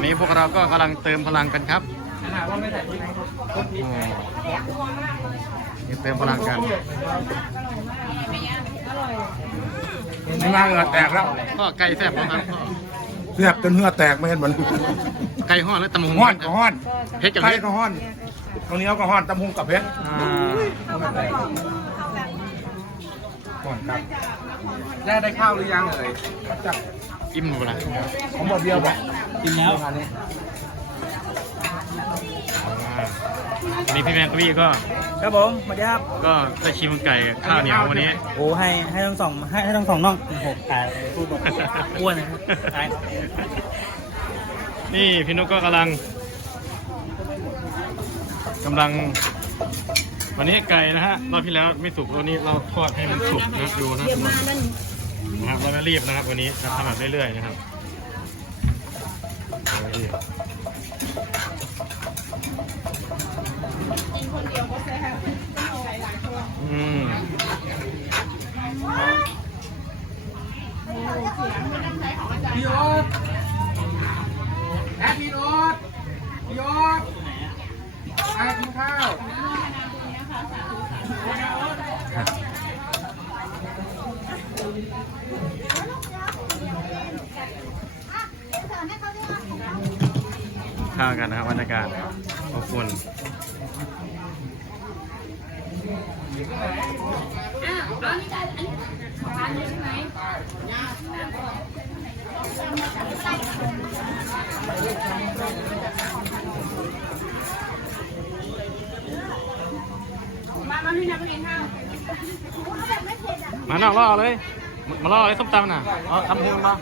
วันนี้พวกเราก็กำลังเติมพลังกันครับถามว่าไม่ใส่พริกไหมพริกพริกโอ้นี่เติมพลังกันไม่ว่าเหงื่อแตกแล้วก็ไก่แซ่บบ่ครับเสียบจนเหงื่อแตกไม่เห็นเหมือนไก่ห้อนแล้วตำหงห้อนก็ห้อนเพชรกับไข่เพชรก็ห้อนตรงนี้ก็ห้อนตำหุงกับเพชรอ่าห้อนครับแรกได้ข้าวหรือยังเอ่ยจับ อิ่มหมดละของบดเดียวแบบกินแล้วงานนี้อ่าวันนี้พี่แมงกวี่ก็ ครับผมสวัสดีครับก็ได้ชิมไก่ข้าวเหนียววันนี้ โอ้ให้ให้ทั้งสองให้ให้ทั้งสองน้องหกตายพูดบอกอ้วนนะครับตายนี่พี่นุกก็กำลังกำลัง วันนี้ไก่นะฮะรอบที่แล้วไม่สุกวันนี้เราทอดให้มันสุกนะดูนะ นะครับเราไม่รีบนะครับวันนี้จะทำแบบเรื่อยๆนะครับไม่รีบอืมพี่โอ๊ตแอดพี่โอ๊ตพี่โอ๊ตมากินข้าว ข้าวกันนะครับบรรยากาศอบอุ่นมามาพี่นักเรียนข้าวมาหน่าล่อเลย มาล่อเลยส้มตำน่ะเอาตำหุงมา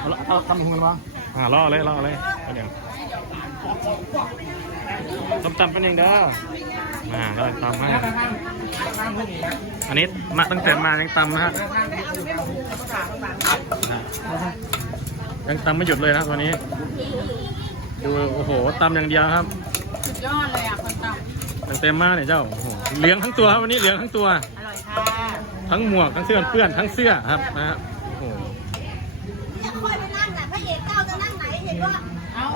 เอาเอาตำหุงมาอ่าล่อเลยล่อเลยเอาเดี๋ยวส้มตำเป็นยังเด้ออ่าเราตำให้อันนี้มาตั้งแต่มายังตำนะฮะนะยังตำไม่หยุดเลยนะวันนี้ ดูโอ้โหตำอย่างเดียวครับสุดยอดเลยอะคนตตั้งแต่มาเนี่ยเจ้าโอ้โหเลี้ยงทั้งตัวครับวันนี้เลี้ยงทั้งตัวำอร่อยค่ะ ทั้งหมวกทั้งเสื้อเปื้อนทั้งเสื้อครับนะฮะโอ้โหจะคอยไปนั่งน่ะพระเอกเจ้าจะนั่งไหนเห็นว่าเอา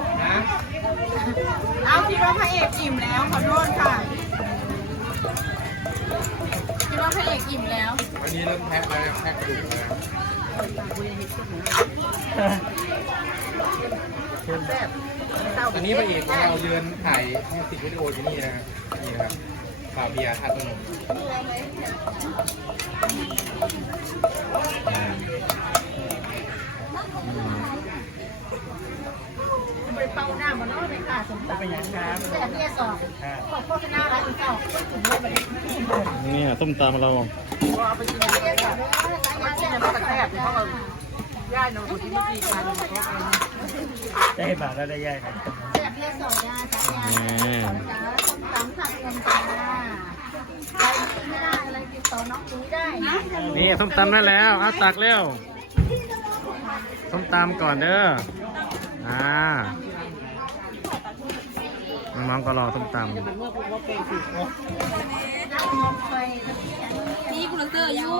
เอาคิดว่าพระเอกอิ่มแล้วขอโทษค่ะคิดว่าพระเอกอิ่มแล้ว วันนี้เริ่มแพ็คแล้วแพ็คถุงแล้วอันนี้พระเอกของเรายืนถ่ายมิวสิกวิดีโอที่นี่นะฮะนี่นะครับ ฟาเบียร์ท่าตนมไปเป่าหน้ามันเนาะไปค่ะสมศักดิ์เป็นอย่างครับแต่เนี่ยสองขอบโฆษณาอะไรอีกเจ้าถึงเลยไปเนี่ยส้มตำเราได้บาทแล้วได้แย่ครับแต่เนี่ยสองยาจ้ายา นี่ สามสักเงินจ้าใครไม่ได้อะไรติดต่อ น้องตุ้ยได้นะนี่ส้มตำได้แล้ว เอาตักเร็วส้มตำก่อนเด้อ อ่าน้องๆก็รอส้มตนี่คุณเตอร์อยู่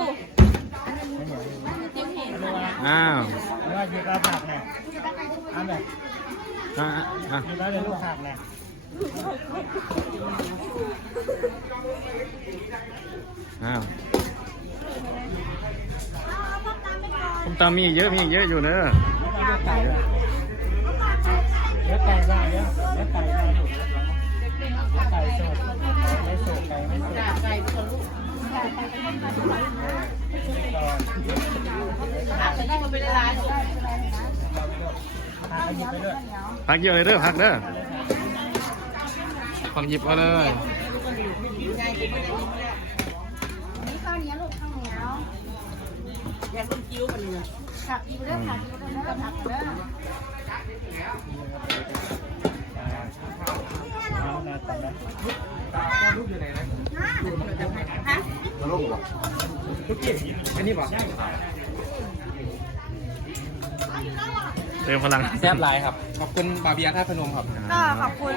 ยังเห็นำอ้าวว่าอยู่กับผักเนี่ยอันแบบอะอะอยู่แล้วเลยลูกผักเนี่ย อ้าวส้มตำมีอีกเยอะมีอีกเยอะอยู่เนอะเดี๋ยวไก่ได้เดี๋ยวเดี๋ยวไก่ได้ลูกไก่สดไม่สดไก่ไม่สดไก่ตัวลูกจะได้มาเป็นร้านพาหยิบไปด้วยพักเยอะเลยเด้อพักเด้อพักหยิบเอาเลย นี่ข้าวเหนียวลูกข้าวเหนียวอยากกินคิ้วมันเลยผักอีกเรื่องผักอีกเรื่องผักเรื่องเอาหน้าตัดนะรูปอยู่ไหนนะฮะรูปวะรูปเกี่ยวอันนี้ป่ะเติมพลังแซ่บไลน์ครับ ขอบคุณบาเบียท่าพนมครับ ก็ขอบคุณ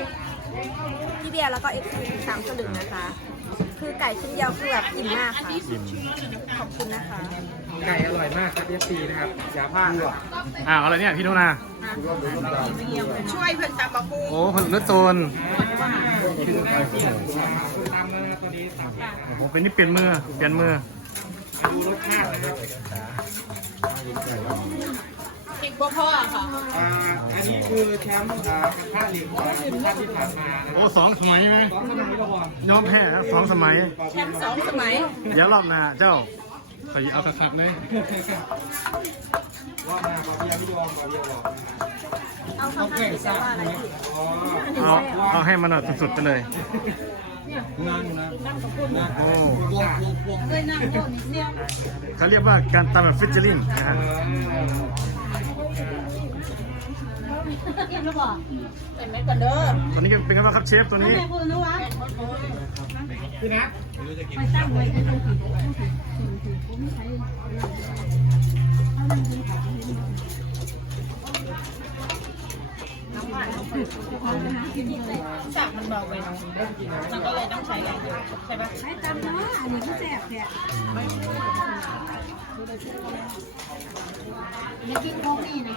พี่เบียร์แล้วก็เอ็กซ์ทีสามสลึงนะคะคือไก่ชิ้นเดียวคือแบบอิ่มมากค่ะอิ่มขอบคุณนะคะ ไก่อร่อยมากครับเอฟซีนะครับอย่าพลาดครับอ้าวอะไรเนี่ยพี่โนนาช่วยเพื่อนตามบะปูโอ้ผลเลือดโซนตามเลยนะตัวนี้ตามโอ้โหเป็นนี่เปลี่ยนมือเปลี่ยนมือดูรสชาตินะครับ ติดบ่พ่อค่ะอ่าอันนี้คือแชมป์อ่ากระทะเหล็กของทีมชาติที่ผ่านมานะโอ้สองสมัยไหมสองสมัยระหว่างยอมแพ้ครับสองสมัย แชมป์สองสมัยเดี๋ยวรอบหน้าเจ้าขอเอาสักขับเลยรอบหน้าบาเบียพี่ยอมบาเบียบอกเอาข้าวผัดจะว่าอะไรพี่อ๋อเอาเอาให้มันแบบสุดๆไปเลย งานนะนะโอ้วงวงเคยนั่งโดนนิดเดียเขาเรียกว่าการตำแบบฟิชเจอริงนะฮะอิ่มแล้วบอกเป็นไหมกันเด้อตอนนี้เป็นไงบ้างครับเชฟตัวนี้แม่พูดนะวะพี่นัทไปตั้งไว้ที่ตรงผิด จากมันเบาไปเนาะมันก็เลยต้องใช้แรงเยอะใช่ปะใช้ตามเนาะอันนี้ก็แสบเนี่ยไม่กินพวกนี้นะ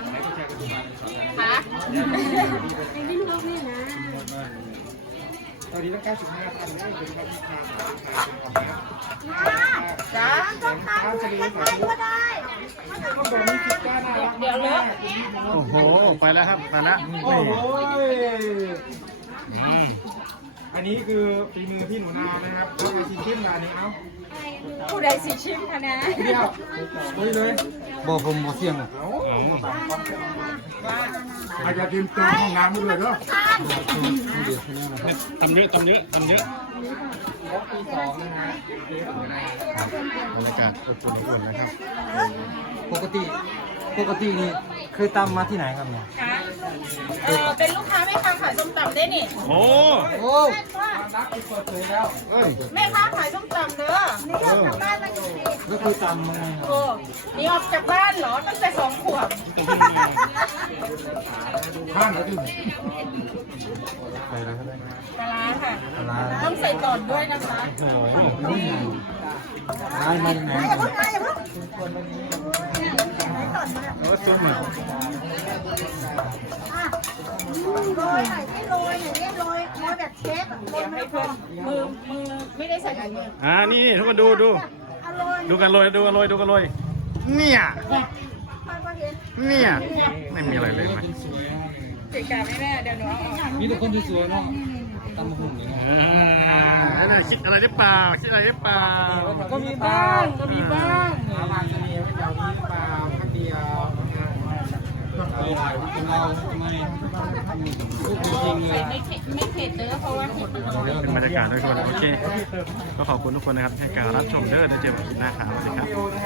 คะไม่กินพวกนี้นะตอนนี้ตั้ง95ตันแล้วเป็นความพิการจ้าต้องทานด้วยกัน เดี๋ยวเลอะโอ้โห ไปแล้วครับไปแล้วโอ้นี่โหอืมอันนี้คือฝีมือพี่หนูนานะครับแล้วมาชิมชิมร้านนี้เอาผู้ใดสิชิมคะนะเดียวคุยเลยบ่ผมบ่เสี่ยงอะเอาอาจจะกินเต็มห้องน้ำด้วยเด้อทำเยอะทำเยอะทำเยอะ บปีสองนะฮะบรรยากาศอบอุ่นอบอุ่นนะครับ ปกติ ปกตินี่เคยตำมาที่ไหนครับเนี่ย เออเป็นลูกค้าแม่ค้าขายส้มตำได้นี่โอ้โอ้รักไปเปิดเผยแล้วเอ้ยแม่ค้าขายส้มตำเด้อนี่ออกจากบ้านมาอยู่สิก็คือตำมาไงครับโอ้นี่ออกจากบ้านเหรอตั้งแต่สองขวบข้างก็ถึงไปแล้วก็ได้ปลาร้าค่ะปลาร้าต้องใส่ก่อนด้วยนะคะโอ้ยร้านมาจากไหน อย่าเพิ่งมาอย่าเพิ่ง โอ้ซุปมาอะโรยหน่อยให้โรยหน่อยเนี่ยโรยโรยแบบเชฟอะโรยไม่พอมือมือไม่ได้ใส่ถุงมืออ่านี่ทุกคนดูดูเอาโรยดูกันโรยดูกันโรยดูกันโรยเนี่ยค่อยๆเห็นเนี่ยไม่มีอะไรเลยไหมเก๋ๆไม่แม่เดี๋ยวหนูเอาออกมีแต่คนสวยๆเนาะตำหุ่นอย่างเงี้ยเออนั่นน่ะคิดอะไรหรือเปล่าคิดอะไรหรือเปล่าก็มีบ้างก็มีบ้าง หาบางชนีไว้แถวนี้เปล่าพักเดียว เออ เราทำไมพูดจริงเลยเผ็ดไม่เผ็ดเด้อเพราะว่าเผ็ดน้อย เป็นบรรยากาศด้วยทุกคนโอเค ก็ขอบคุณทุกคนนะครับให้การรับชมเด้อเดี๋ยวเจอกันคลิปหน้าครับสวัสดีครับ